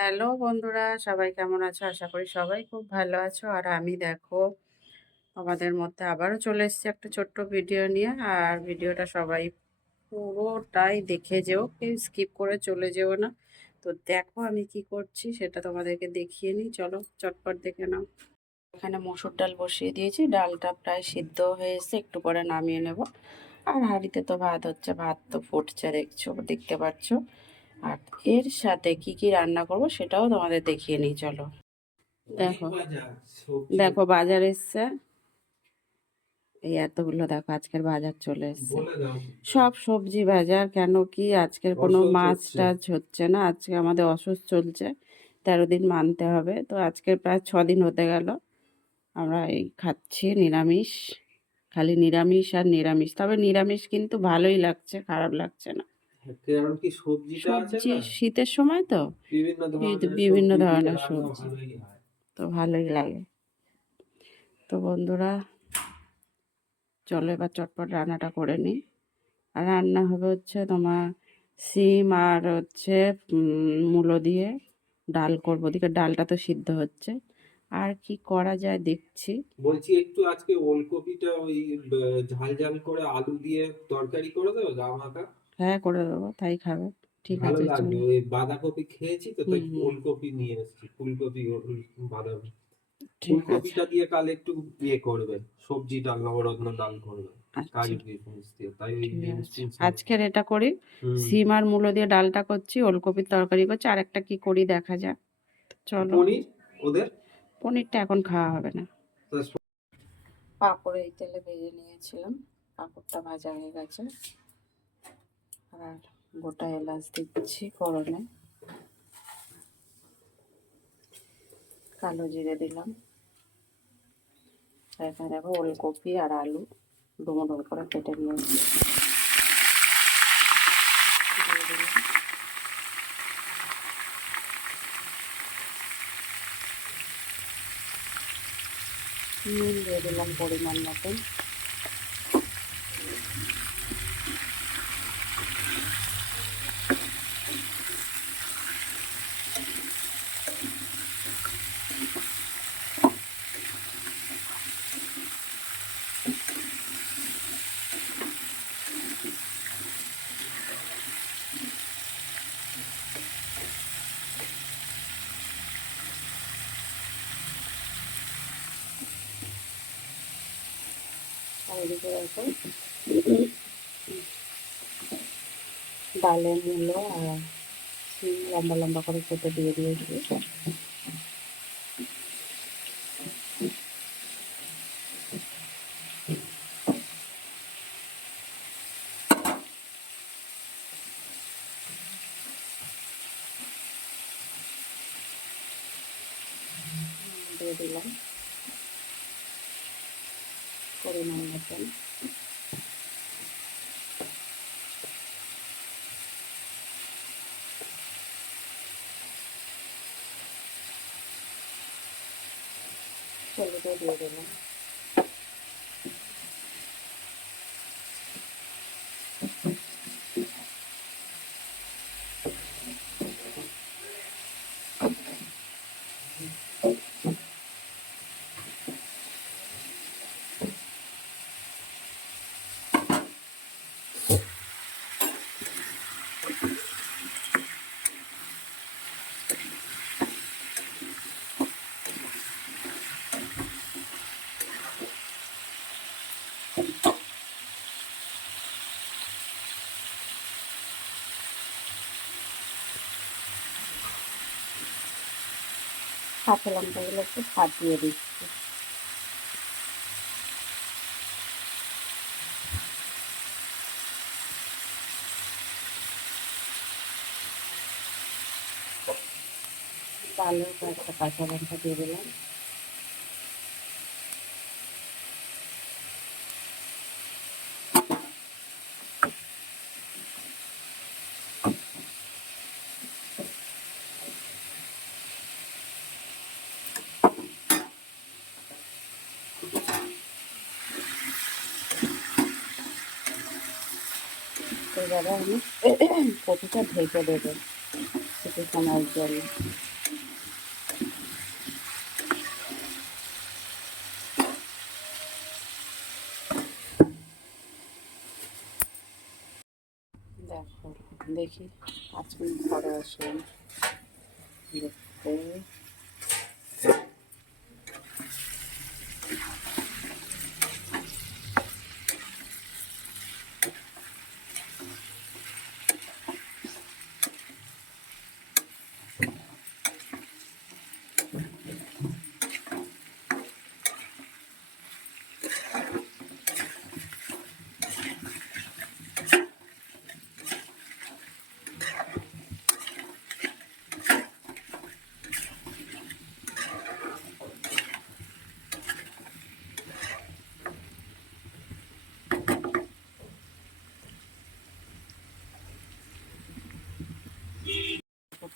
Hello বন্ধুরা, সবাই কেমন আছো? আশা করি সবাই খুব ভালো আছো। আর আমি দেখো তোমাদের মধ্যে আবারও চলে এসেছি একটা ছোট্ট ভিডিও নিয়ে। আর ভিডিওটা সবাই পুরোটাই দেখে যেও, কেউ স্কিপ করে চলে যেও না। তো দেখো আমি কি করছি সেটা তোমাদেরকে দেখিয়ে নিই, চলো চটপট দেখে নাও। এখানে মসুর ডাল বসিয়ে দিয়েছি, ডালটা প্রায় সিদ্ধ হয়ে এসে একটু পরে নামিয়ে নেব। আর হাঁড়িতে তো ভাত হচ্ছে, ভাত তো ফুটছে দেখতে পাচ্ছ। আর এর সাথে কি কি রান্না করব সেটাও তোমাদের দেখিয়ে নিই, চলো। দেখো দেখো বাজার এসছে, এই এতগুলো দেখো আজকের বাজার চলে এসছে। সব সবজি বাজার, কেন কি আজকের কোনো মাছ টাছ হচ্ছে না। আজকে আমাদের অসুস্থ চলছে, 13 দিন মানতে হবে। তো আজকের প্রায় 6 দিন হতে গেল আমরা এই খাচ্ছি নিরামিষ, খালি নিরামিষ আর নিরামিষ। তবে নিরামিষ কিন্তু ভালোই লাগছে, খারাপ লাগছে না। কারণ কি সবজিটা আছে সবজি না, শীতের সময় তো বিভিন্ন ধরনের সবজি, তো ভালোই লাগে। তো বন্ধুরা চলো এবার চটপট রান্নাটা করে নিই। আর রান্না হবে হচ্ছে তোমার সিম আর হচ্ছে মূলো দিয়ে ডাল করবো। ওদিকে ডালটা তো সিদ্ধ হচ্ছে, আর কি করা যায় দেখছি। বলছি একটু আজকে ওলকপিটা ওই ঝাল ঝাল করে আলু দিয়ে তরকারি করে দেবো, দা মাখা। হ্যাঁ করে দেবো, তাই খাবে। ঠিক ভালো আছে লাগবে, চলো। ওই বাঁধাকপি খেয়েছি তো, তাই হুম হুম, ওলকপি নিয়ে এসেছি, ফুলকপি বাঁধাকপি। ঠিক আছে। ফুলকপিটা দিয়ে কাল একটু ইয়ে করবে, সবজি ডাল, নবরত্ন ডাল করবে, আচ্ছা কাজু কিশমিশ দিয়ে, তাই ওই ঠিক বিনস আছে, টিনস আজকের এটা করি। হুম। সিম আর মূলো দিয়ে ডালটা করছি, ওলকপির তরকারি করছি, আর একটা কি করি দেখা যাক। চলো। পনির ওদের পনিরটা এখন খাওয়া হবে না। পাঁপড় এই তেলে ভেজে নিয়েছিলাম, পাঁপড়টা ভাজা হয়ে গেছে। আর গোটা এলাচ দিচ্ছি ফোড়নে, কালো জিরে দিলাম। এখানে দেখো ওলকপি আর আলু ডুমো ডুমো করে কেটে নিয়েছি, দিয়ে দিলাম। নুন দিয়ে দিলাম পরিমাণ মতন। আর এদিকে দেখো ডালের মূলো আর সিম লম্বা লম্বা করে কেটে দিয়ে দিয়েছি। দিয়ে দিলাম পরিমাণ মতন। হলুদও দিয়ে দিলাম। কাঁচা লঙ্কাগুলো একটু ফাটিয়ে দিচ্ছি। ডালের কয়েকটা কাঁচা লঙ্কা দিয়ে দিলাম। এবারে আমি কপিটা ঢেকে দেবো কিছু সময়ের জন্য। দেখি 5 মিনিট পরে আসলাম দেখতে।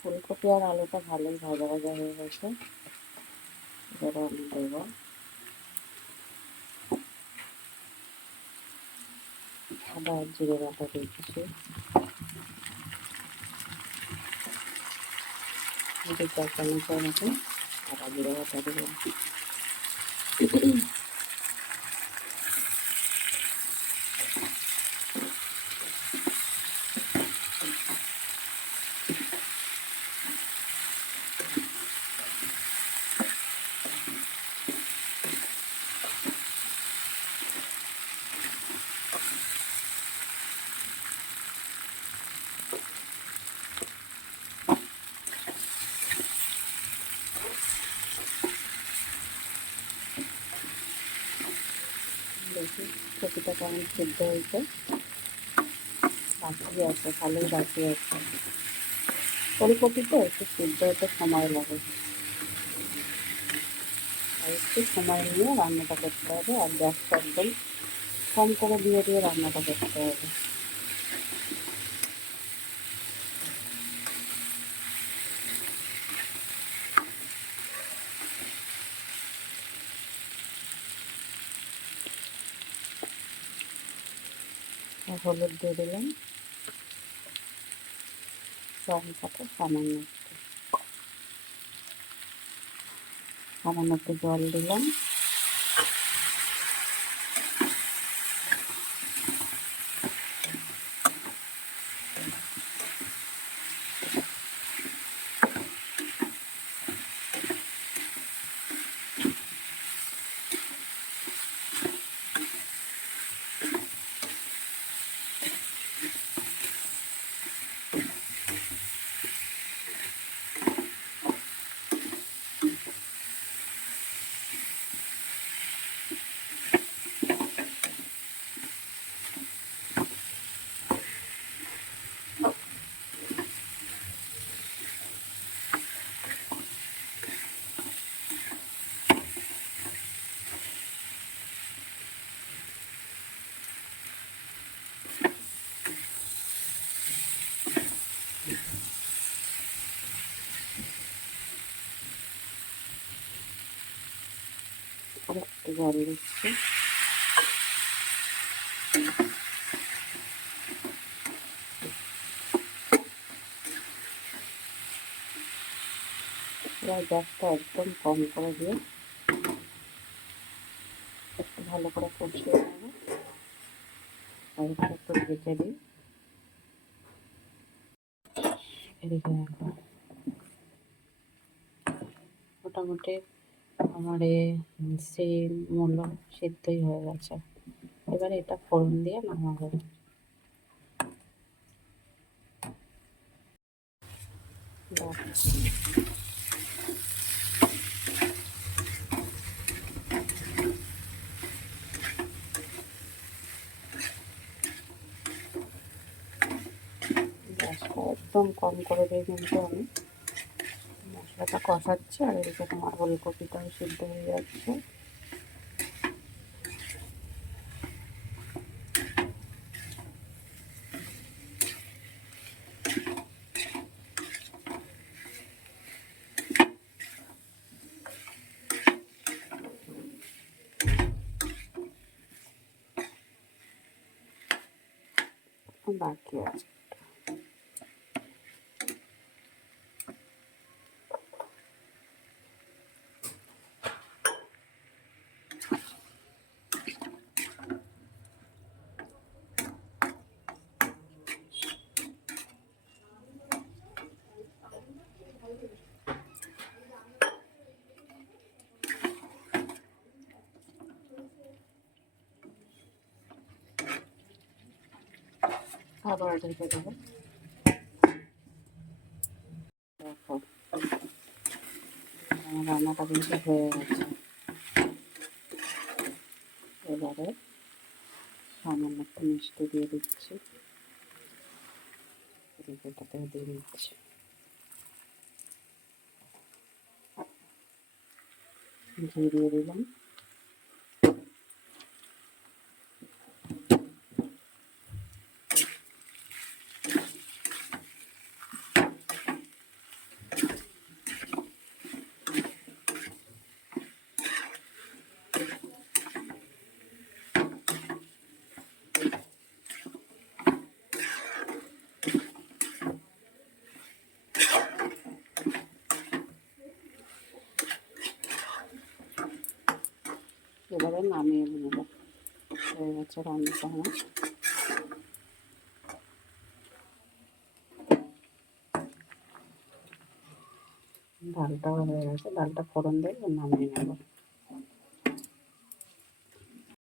ফুলকপি আর আলুটা ভালোই ভাজা ভাজা হয়ে গেছে, এবার আমি দেবো আদা আর জিরে বাটা দিচ্ছি, 2-4 চামচের মতো আদা জিরে বাটা দেবো। দেখি কপিটা কেমন সিদ্ধ হয়েছে, বাকি আছে, ভালোই বাকি আছে। ফুলকপি তো একটু সিদ্ধ হতে সময় লাগে, আর একটু সময় নিয়ে রান্নাটা করতে হবে, আর গ্যাসটা একদম কম করে দিয়ে দিয়ে রান্নাটা করতে হবে। হলুদ দিয়ে দিলাম, লঙ্কাটা সামান্য একটু জল দিলাম, আর একটু জল দিচ্ছি। এবার গ্যাসটা একদম কম করে দিয়ে একটু ভালো করে কষিয়ে নেবো, আর একটু ঢেকে দিই। এদিকে দেখো মোটামুটি আমার সিম মূলো সিদ্ধই হয়ে গেছে, এবারে এটা ফোড়ন দিয়ে নামাবো। গ্যাসটা একদম কম করে দিয়ে কিন্তু আমি মশলাটা কষাচ্ছি, আর এদিকে তোমার ফুলকপিটাও সিদ্ধ হয়ে যাচ্ছে। বাকি আছে আবার ঢেকে দেবো। দেখো আমার রান্নাটা কিন্তু হয়ে গেছে। এবারে সামান্য একটু মিষ্টি দিয়ে দিচ্ছি, এটাতেও দিয়ে দিচ্ছি, ঘি দিয়ে দিলাম। এবারে নামিয়ে নেব। হয়ে গেছে রান্নাটা আমার। ডালটাও হয়ে গেছে, ডালটা ফোড়ন দিয়ে নামিয়ে নেব।